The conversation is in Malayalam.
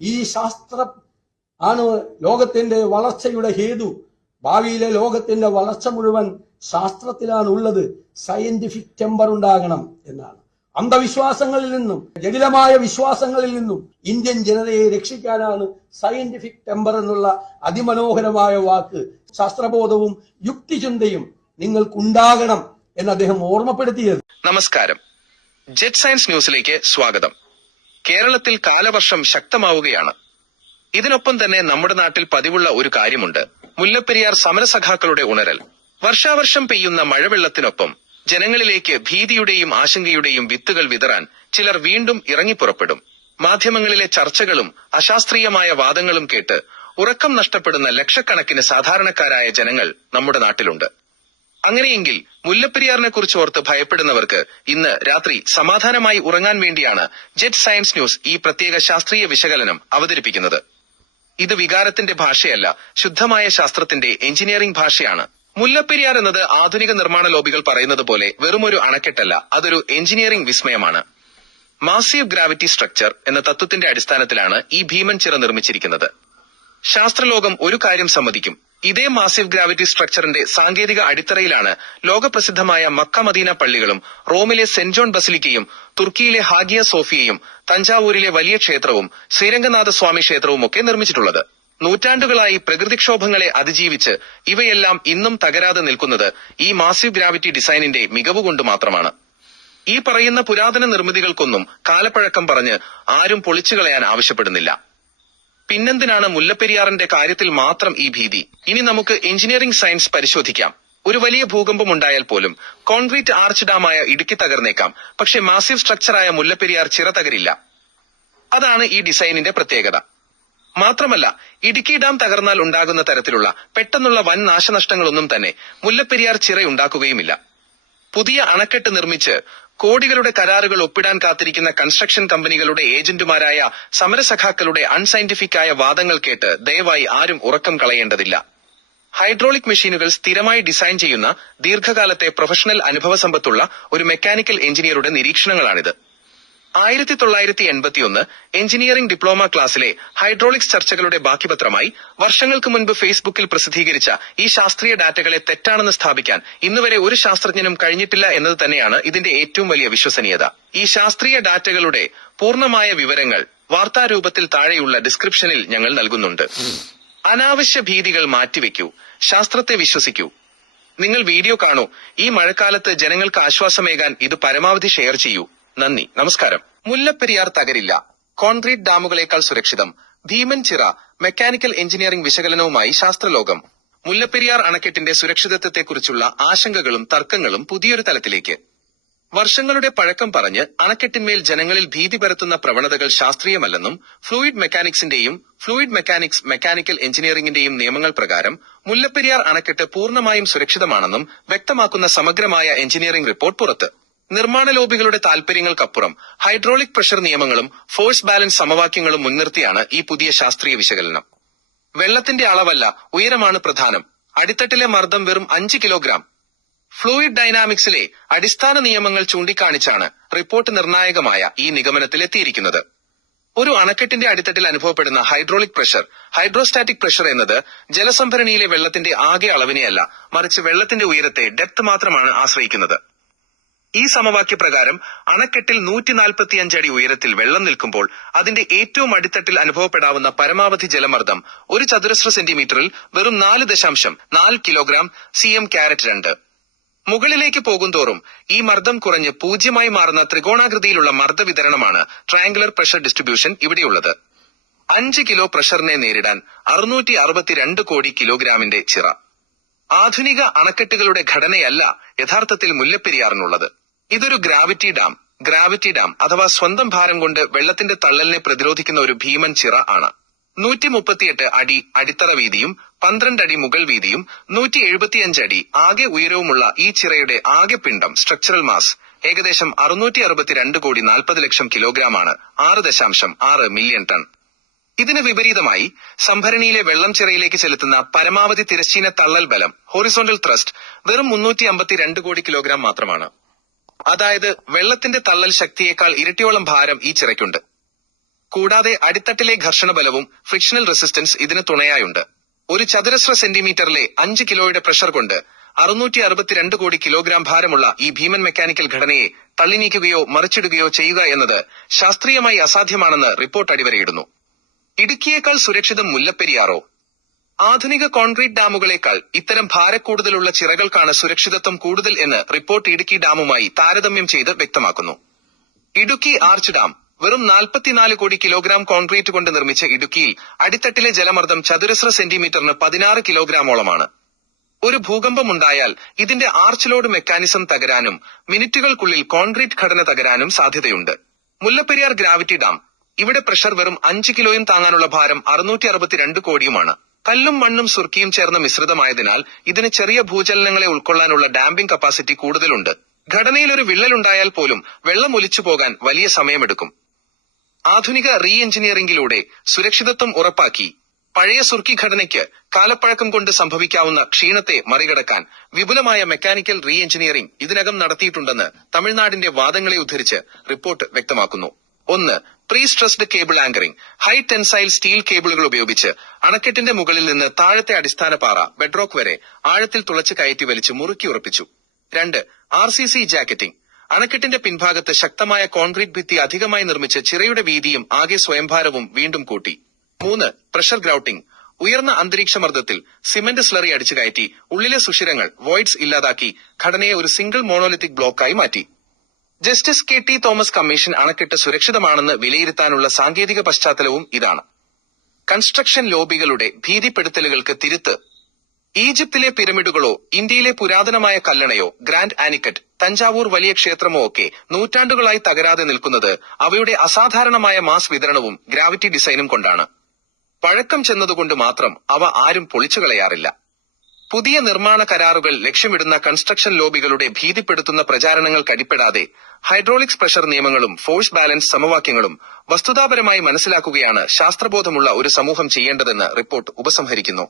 ഈ ശാസ്ത്രം ആണ് ലോകത്തിന്റെ വളർച്ചയുടെ ഹേതു. ഭാവിയിലെ ലോകത്തിന്റെ വളർച്ച മുഴുവൻ ശാസ്ത്രത്തിലാണ് ഉള്ളത്. സയന്റിഫിക് ടെമ്പർ ഉണ്ടാകണം എന്നാണ്. അന്ധവിശ്വാസങ്ങളിൽ നിന്നും ജടിലമായ വിശ്വാസങ്ങളിൽ നിന്നും ഇന്ത്യൻ ജനതയെ രക്ഷിക്കാനാണ് സയന്റിഫിക് ടെമ്പർ എന്നുള്ള അതിമനോഹരമായ വാക്ക്. ശാസ്ത്രബോധവും യുക്തിചിന്തയും നിങ്ങൾക്കുണ്ടാകണം എന്ന് അദ്ദേഹം ഓർമ്മപ്പെടുത്തിയത്. നമസ്കാരം. ജെറ്റ് സയൻസ് ന്യൂസിലേക്ക് സ്വാഗതം. കേരളത്തിൽ കാലവർഷം ശക്തമാവുകയാണ്. ഇതിനൊപ്പം തന്നെ നമ്മുടെ നാട്ടിൽ പതിവുള്ള ഒരു കാര്യമുണ്ട്: മുല്ലപ്പെരിയാർ സമരസഖാക്കളുടെ ഉണരൽ. വർഷാവർഷം പെയ്യുന്ന മഴവെള്ളത്തിനൊപ്പം ജനങ്ങളിലേക്ക് ഭീതിയുടെയും ആശങ്കയുടെയും വിത്തുകൾ വിതറാൻ ചിലർ വീണ്ടും ഇറങ്ങിപ്പുറപ്പെടും. മാധ്യമങ്ങളിലെ ചർച്ചകളും അശാസ്ത്രീയമായ വാദങ്ങളും കേട്ട് ഉറക്കം നഷ്ടപ്പെടുന്ന ലക്ഷക്കണക്കിന് സാധാരണക്കാരായ ജനങ്ങൾ നമ്മുടെ നാട്ടിലുണ്ട്. അങ്ങനെയെങ്കിൽ മുല്ലപ്പെരിയാറിനെ കുറിച്ച് ഓർത്ത് ഭയപ്പെടുന്നവർക്ക് ഇന്ന് രാത്രി സമാധാനമായി ഉറങ്ങാൻ വേണ്ടിയാണ് ജെറ്റ് സയൻസ് ന്യൂസ് ഈ പ്രത്യേക ശാസ്ത്രീയ വിശകലനം അവതരിപ്പിക്കുന്നത്. ഇത് വികാരത്തിന്റെ ഭാഷയല്ല, ശുദ്ധമായ ശാസ്ത്രത്തിന്റെ എഞ്ചിനീയറിംഗ് ഭാഷയാണ്. മുല്ലപ്പെരിയാർ എന്നത് ആധുനിക നിർമ്മാണ ലോബികൾ പറയുന്നത് പോലെ വെറുമൊരു അണക്കെട്ടല്ല, അതൊരു എഞ്ചിനീയറിംഗ് വിസ്മയമാണ്. മാസീവ് ഗ്രാവിറ്റി സ്ട്രക്ചർ എന്ന തത്വത്തിന്റെ അടിസ്ഥാനത്തിലാണ് ഈ ഭീമൻ ചിറ നിർമ്മിച്ചിരിക്കുന്നത്. ശാസ്ത്രലോകം ഒരു കാര്യം സമ്മതിക്കും: ഇതേ മാസീവ് ഗ്രാവിറ്റി സ്ട്രക്ചറിന്റെ സാങ്കേതിക അടിത്തറയിലാണ് ലോകപ്രസിദ്ധമായ മക്ക മദീന പള്ളികളും റോമിലെ സെന്റ് ജോൺ ബസിലിക്കയും തുർക്കിയിലെ ഹാഗിയ സോഫിയയും തഞ്ചാവൂരിലെ വലിയ ക്ഷേത്രവും ശ്രീരംഗനാഥ സ്വാമി ക്ഷേത്രവും ഒക്കെ നിർമ്മിച്ചിട്ടുള്ളത്. നൂറ്റാണ്ടുകളായി പ്രകൃതിക്ഷോഭങ്ങളെ അതിജീവിച്ച് ഇവയെല്ലാം ഇന്നും തകരാതെ നിൽക്കുന്നത് ഈ മാസീവ് ഗ്രാവിറ്റി ഡിസൈനിന്റെ മികവുകൊണ്ട് മാത്രമാണ്. ഈ പറയുന്ന പുരാതന നിർമ്മിതികൾക്കൊന്നും കാലപ്പഴക്കം പറഞ്ഞ് ആരും പൊളിച്ചുകളയാൻ ആവശ്യപ്പെടുന്നില്ല. പിന്നെന്തിനാണ് മുല്ലപ്പെരിയാറിന്റെ കാര്യത്തിൽ മാത്രം ഈ ഭീതി? ഇനി നമുക്ക് എഞ്ചിനീയറിംഗ് സയൻസ് പരിശോധിക്കാം. ഒരു വലിയ ഭൂകമ്പം ഉണ്ടായാൽ പോലും കോൺക്രീറ്റ് ആർച്ച് ഡാമായ ഇടുക്കി തകർന്നേക്കാം, പക്ഷെ മാസീവ് സ്ട്രക്ചറായ മുല്ലപ്പെരിയാർ ചിറ തകരില്ല. അതാണ് ഈ ഡിസൈനിന്റെ പ്രത്യേകത. മാത്രമല്ല, ഇടുക്കി ഡാം തകർന്നാൽ ഉണ്ടാകുന്ന തരത്തിലുള്ള പെട്ടെന്നുള്ള വൻ നാശനഷ്ടങ്ങളൊന്നും തന്നെ മുല്ലപ്പെരിയാർ ചിറ ഉണ്ടാക്കുകയുമില്ല. പുതിയ അണക്കെട്ട് നിർമ്മിച്ച് കോടികളുടെ കരാറുകൾ ഒപ്പിടാൻ കാത്തിരിക്കുന്ന കൺസ്ട്രക്ഷൻ കമ്പനികളുടെ ഏജന്റുമാരായ സമരസഖാക്കളുടെ അൺസയന്റിഫിക് ആയ വാദങ്ങൾ കേട്ട് ദയവായി ആരും ഉറക്കം കളയേണ്ടതില്ല. ഹൈഡ്രോളിക് മെഷീനുകൾ സ്ഥിരമായി ഡിസൈൻ ചെയ്യുന്ന ദീർഘകാലത്തെ പ്രൊഫഷണൽ അനുഭവ സമ്പത്തുള്ള ഒരു മെക്കാനിക്കൽ എഞ്ചിനീയറുടെ നിരീക്ഷണങ്ങളാണിത്. 1981 എഞ്ചിനീയറിംഗ് ഡിപ്ലോമ ക്ലാസ്സിലെ ഹൈഡ്രോളിക്സ് ചർച്ചകളുടെ ബാക്കിപത്രമായി വർഷങ്ങൾക്ക് മുൻപ് ഫേസ്ബുക്കിൽ പ്രസിദ്ധീകരിച്ച ഈ ശാസ്ത്രീയ ഡാറ്റകളെ തെറ്റാണെന്ന് സ്ഥാപിക്കാൻ ഇന്നുവരെ ഒരു ശാസ്ത്രജ്ഞനും കഴിഞ്ഞിട്ടില്ല എന്നത് തന്നെയാണ് ഇതിന്റെ ഏറ്റവും വലിയ വിശ്വസനീയത. ഈ ശാസ്ത്രീയ ഡാറ്റകളുടെ പൂർണ്ണമായ വിവരങ്ങൾ വാർത്താരൂപത്തിൽ താഴെയുള്ള ഡിസ്ക്രിപ്ഷനിൽ ഞങ്ങൾ നൽകുന്നുണ്ട്. അനാവശ്യ ഭീതികൾ മാറ്റിവെക്കൂ, ശാസ്ത്രത്തെ വിശ്വസിക്കൂ. നിങ്ങൾ വീഡിയോ കാണൂ. ഈ മഴക്കാലത്ത് ജനങ്ങൾക്ക് ആശ്വാസമേകാൻ ഇത് പരമാവധി ഷെയർ ചെയ്യൂ. നന്ദി, നമസ്കാരം. മുല്ലപ്പെരിയാർ തകരില്ല, കോൺക്രീറ്റ് ഡാമുകളേക്കാൾ സുരക്ഷിതം. ഭീമൻ ചിറ മെക്കാനിക്കൽ എഞ്ചിനീയറിംഗ് വിശകലനവുമായി ശാസ്ത്രലോകം. മുല്ലപ്പെരിയാർ അണക്കെട്ടിന്റെ സുരക്ഷിതത്വത്തെക്കുറിച്ചുള്ള ആശങ്കകളും തർക്കങ്ങളും പുതിയൊരു തലത്തിലേക്ക്. വർഷങ്ങളുടെ പഴക്കം പറഞ്ഞ് അണക്കെട്ടിന്മേൽ ജനങ്ങളിൽ ഭീതി പരത്തുന്ന പ്രവണതകൾ ശാസ്ത്രീയമല്ലെന്നും ഫ്ലൂയിഡ് മെക്കാനിക്സ് മെക്കാനിക്കൽ എഞ്ചിനീയറിംഗിന്റെയും നിയമങ്ങൾ പ്രകാരം മുല്ലപ്പെരിയാർ അണക്കെട്ട് പൂർണ്ണമായും സുരക്ഷിതമാണെന്നും വ്യക്തമാക്കുന്ന സമഗ്രമായ എഞ്ചിനീയറിംഗ് റിപ്പോർട്ട് പുറത്ത്. നിർമ്മാണ ലോബികളുടെ താൽപര്യങ്ങൾക്കപ്പുറം ഹൈഡ്രോളിക് പ്രഷർ നിയമങ്ങളും ഫോഴ്സ് ബാലൻസ് സമവാക്യങ്ങളും മുൻനിർത്തിയാണ് ഈ പുതിയ ശാസ്ത്രീയ വിശകലനം. വെള്ളത്തിന്റെ അളവല്ല, ഉയരമാണ് പ്രധാനം. അടിത്തട്ടിലെ മർദ്ദം വെറും 5 കിലോഗ്രാം. ഫ്ലൂയിഡ് ഡൈനാമിക്സിലെ അടിസ്ഥാന നിയമങ്ങൾ ചൂണ്ടിക്കാണിച്ചാണ് റിപ്പോർട്ട് നിർണായകമായ ഈ നിഗമനത്തിലെത്തിയിരിക്കുന്നത്. ഒരു അണക്കെട്ടിന്റെ അടിത്തട്ടിൽ അനുഭവപ്പെടുന്ന ഹൈഡ്രോളിക് പ്രഷർ, ഹൈഡ്രോസ്റ്റാറ്റിക് പ്രഷർ എന്നത് ജലസംഭരണിയിലെ വെള്ളത്തിന്റെ ആകെ അളവിനെയല്ല, മറിച്ച് വെള്ളത്തിന്റെ ഉയരത്തെ, ഡെപ്ത് മാത്രമാണ് ആശ്രയിക്കുന്നത്. ഈ സമവാക്യപ്രകാരം അണക്കെട്ടിൽ 145 അടി ഉയരത്തിൽ വെള്ളം നിൽക്കുമ്പോൾ അതിന്റെ ഏറ്റവും അടിത്തട്ടിൽ അനുഭവപ്പെടാവുന്ന പരമാവധി ജലമർദ്ദം ഒരു ചതുരശ്ര സെന്റിമീറ്ററിൽ വെറും 4.4 കിലോഗ്രാം cm². മുകളിലേക്ക് പോകുന്തോറും ഈ മർദ്ദം കുറഞ്ഞ് 0 മാറുന്ന ത്രികോണാകൃതിയിലുള്ള മർദ്ദ വിതരണമാണ് ട്രയാങ്കുലർ പ്രഷർ ഡിസ്ട്രിബ്യൂഷൻ ഇവിടെയുള്ളത്. 5 കിലോ പ്രഷറിനെ നേരിടാൻ 662 കോടി കിലോഗ്രാമിന്റെ ചിറ. ആധുനിക അണക്കെട്ടുകളുടെ ഘടനയല്ല യഥാർത്ഥത്തിൽ മുല്ലപ്പെരിയാറിനുള്ളത്. ഇതൊരു ഗ്രാവിറ്റി ഡാം അഥവാ സ്വന്തം ഭാരം കൊണ്ട് വെള്ളത്തിന്റെ തള്ളലിനെ പ്രതിരോധിക്കുന്ന ഒരു ഭീമൻ ചിറ ആണ്. 138 അടി അടിത്തറ വീതിയും 12 അടി മുകൾ വീതിയും 175 അടി ആകെ ഉയരവുമുള്ള ഈ ചിറയുടെ ആകെ പിണ്ഡം, സ്ട്രക്ചറൽ മാസ്, ഏകദേശം 662 കോടി 40 ലക്ഷം കിലോഗ്രാമാണ്, 6.6 മില്യൺ ടൺ. ഇതിന് വിപരീതമായി സംഭരണിയിലെ വെള്ളം ചിറയിലേക്ക് ചെലുത്തുന്ന പരമാവധി തിരശ്ചീന തള്ളൽ ബലം, ഹൊറിസോണ്ടൽ ത്രസ്റ്റ്, വെറും 352 കോടി കിലോഗ്രാം മാത്രമാണ്. അതായത് വെള്ളത്തിന്റെ തള്ളൽ ശക്തിയേക്കാൾ ഇരട്ടിയോളം ഭാരം ഈ ചിറയ്ക്കുണ്ട്. കൂടാതെ അടിത്തട്ടിലെ ഘർഷണബലവും ഫ്രിക്ഷണൽ റെസിസ്റ്റൻസ് ഇതിന് തുണയായുണ്ട്. ഒരു ചതുരശ്ര സെന്റിമീറ്ററിലെ 5 കിലോയുടെ പ്രഷർ കൊണ്ട് 662 കോടി കിലോഗ്രാം ഭാരമുള്ള ഈ ഭീമൻ മെക്കാനിക്കൽ ഘടനയെ തള്ളിനീക്കുകയോ മറിച്ചിടുകയോ ചെയ്യുക എന്നത് ശാസ്ത്രീയമായി അസാധ്യമാണെന്ന് റിപ്പോർട്ട് അടിവരയിടുന്നു. ഇടുക്കിയേക്കാൾ സുരക്ഷിതം മുല്ലപ്പെരിയാറോ? ആധുനിക കോൺക്രീറ്റ് ഡാമുകളേക്കാൾ ഇത്തരം ഭാരക്കൂടുതലുള്ള ചിറകൾക്കാണ് സുരക്ഷിതത്വം കൂടുതൽ എന്ന് റിപ്പോർട്ട് ഇടുക്കി ഡാമുമായി താരതമ്യം ചെയ്ത് വ്യക്തമാക്കുന്നു. ഇടുക്കി ആർച്ച് ഡാം വെറും 44 കോടി കിലോഗ്രാം കോൺക്രീറ്റ് കൊണ്ട് നിർമ്മിച്ച ഇടുക്കിയിൽ അടിത്തട്ടിലെ ജലമർദ്ദം ചതുരശ്ര സെന്റിമീറ്ററിന് 16 കിലോഗ്രാമോളമാണ്. ഒരു ഭൂകമ്പമുണ്ടായാൽ ഇതിന്റെ ആർച്ച് ലോഡ് മെക്കാനിസം തകരാനും മിനിറ്റുകൾക്കുള്ളിൽ കോൺക്രീറ്റ് ഘടന തകരാനും സാധ്യതയുണ്ട്. മുല്ലപ്പെരിയാർ ഗ്രാവിറ്റി ഡാം, ഇവിടെ പ്രഷർ വെറും 5 കിലോയും താങ്ങാനുള്ള ഭാരം 662 കോടിയുമാണ്. കല്ലും മണ്ണും സുർക്കിയും ചേർന്ന മിശ്രിതമായതിനാൽ ഇതിന് ചെറിയ ഭൂചലനങ്ങളെ ഉൾക്കൊള്ളാനുള്ള ഡാമ്പിംഗ് കപ്പാസിറ്റി കൂടുതലുണ്ട്. ഘടനയിൽ ഒരു വിള്ളലുണ്ടായാൽ പോലും വെള്ളം ഒലിച്ചു പോകാൻ വലിയ സമയമെടുക്കും. ആധുനിക റീ എഞ്ചിനീയറിംഗിലൂടെ സുരക്ഷിതത്വം ഉറപ്പാക്കി പഴയ സുർക്കി ഘടനയ്ക്ക് കാലപ്പഴക്കം കൊണ്ട് സംഭവിക്കാവുന്ന ക്ഷീണത്തെ മറികടക്കാൻ വിപുലമായ മെക്കാനിക്കൽ റീ എഞ്ചിനീയറിംഗ് ഇതിനകം നടത്തിയിട്ടുണ്ടെന്ന് തമിഴ്നാടിന്റെ വാദങ്ങളെ ഉദ്ധരിച്ച് റിപ്പോർട്ട് വ്യക്തമാക്കുന്നു. 1. Pre stressed cable anchoring. High tensile steel കേബിളുകൾ ഉപയോഗിച്ച് അണക്കെട്ടിന്റെ മുകളിൽ നിന്ന് താഴത്തെ അടിസ്ഥാന പാറ ബെഡ്റോക്ക് വരെ ആഴത്തിൽ തുളച്ച് കയറ്റി വലിച്ച് മുറുക്കി ഉറപ്പിച്ചു. 2. RCC ജാക്കറ്റിംഗ്. അണക്കെട്ടിന്റെ പിൻഭാഗത്ത് ശക്തമായ കോൺക്രീറ്റ് ഭിത്തി അധികമായി നിർമ്മിച്ച് ചിറയുടെ വീതിയും ആകെ സ്വയംഭാരവും വീണ്ടും കൂട്ടി. 3. Pressure grouting. ഉയർന്ന അന്തരീക്ഷമർദ്ദത്തിൽ സിമന്റ് സ്ലറി അടിച്ചു കയറ്റി ഉള്ളിലെ സുഷിരങ്ങൾ വോയിഡ്സ് ഇല്ലാതാക്കി ഘടനയെ ഒരു സിംഗിൾ മോണോലിത്തിക് ബ്ലോക്കായി മാറ്റി. ജസ്റ്റിസ് KT തോമസ് കമ്മീഷൻ അണക്കെട്ട് സുരക്ഷിതമാണെന്ന് വിലയിരുത്താനുള്ള സാങ്കേതിക പശ്ചാത്തലവും ഇതാണ്. കൺസ്ട്രക്ഷൻ ലോബികളുടെ ഭീതിപ്പെടുത്തലുകൾക്ക് തിരുത്ത്. ഈജിപ്തിലെ പിരമിഡുകളോ ഇന്ത്യയിലെ പുരാതനമായ കല്ലണയോ ഗ്രാൻഡ് ആനിക്കറ്റ്, തഞ്ചാവൂർ വലിയ ക്ഷേത്രമോ ഒക്കെ നൂറ്റാണ്ടുകളായി തകരാതെ നിൽക്കുന്നത് അവയുടെ അസാധാരണമായ മാസ് വിതരണവും ഗ്രാവിറ്റി ഡിസൈനും കൊണ്ടാണ്. പഴക്കം ചെന്നതുകൊണ്ട് മാത്രം അവ ആരും പൊളിച്ചുകളയാറില്ല. പുതിയ നിർമ്മാണ കരാറുകൾ ലക്ഷ്യമിടുന്ന കൺസ്ട്രക്ഷൻ ലോബികളുടെ ഭീതിപ്പെടുത്തുന്ന പ്രചാരണങ്ങൾക്കടിപ്പെടാതെ ഹൈഡ്രോളിക്സ് പ്രഷർ നിയമങ്ങളും ഫോഴ്സ് ബാലൻസ് സമവാക്യങ്ങളും വസ്തുതാപരമായി മനസ്സിലാക്കുകയാണ് ശാസ്ത്രബോധമുള്ള ഒരു സമൂഹം ചെയ്യേണ്ടതെന്ന് റിപ്പോർട്ട് ഉപസംഹരിക്കുന്നു.